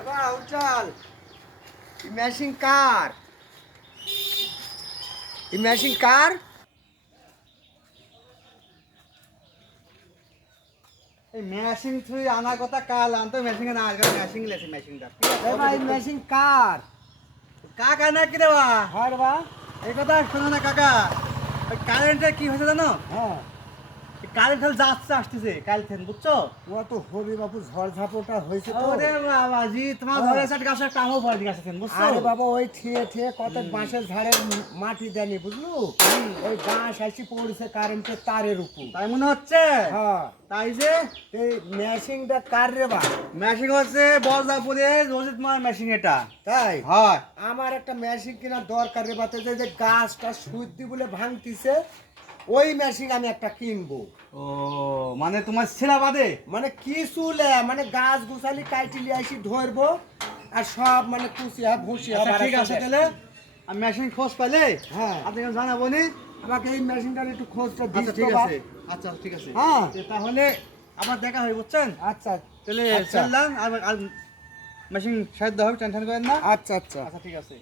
এবার উচাল মেশিন কার মেশিন কার এই মেশিন তুই আনার কথা কাল আনতো মেশিন না আজকে মেশিন লেছে মেশিনটা ভাই মেশিন কার কাকা না কি রে বা হয় বা এই কথা শোনো না কাকা ওই কারেন্টের কি হয়েছে জানো হ্যাঁ কারেন্ট ফেল যাচ্ছে আসতেছে কাল থেকে বুঝছো ও তো হরি বাবু ঝড় ঝাপটা হয়েছে তো ওরে বাবাজি তোমার হ্যাঁ। ঘরে সাথে গাছের কামও ভয় গেছে বুঝছো আরে বাবা ওই ঠিয়ে ঠিয়ে কত বাঁশের ঝাড়ের মাটি দেয়নি বুঝলু ওই বাঁশ আসি পড়ছে কারেন্টের তারের উপর তাই মনে হচ্ছে হ্যাঁ তাই যে এই মেশিনটা কার রে বা মেশিন হচ্ছে বলদাপুরে রোজিত মার মেশিন এটা তাই হয় আমার একটা মেশিন কেনার দরকার রে বাতে যে গাছটা সুদ্ধি বলে ভাঙতিছে ওই মেশিন আমি একটা কিনবো ও মানে তোমার ছেলা বাদে মানে কি চুলে মানে গাছ গুছালি কাইটিলি আইসি ধরবো আর সব মানে কুচিয়া ভুসিয়া আচ্ছা, ঠিক আছে তাহলে আমি মেশিন খোঁজ পাইলে হ্যাঁ আপনাকে জানাবো নি আমাকে এই মেশিনটার একটু খোঁজটা দিস আচ্ছা তো ঠিক বাপ। আছে আচ্ছা ঠিক আছে হ্যাঁ তাহলে আবার দেখা হয় বুঝছেন আচ্ছা তাহলে আচ্ছা। চললাম আর মেশিন সাহায্য হবে টেনশন করেন না আচ্ছা আচ্ছা আচ্ছা ঠিক আছে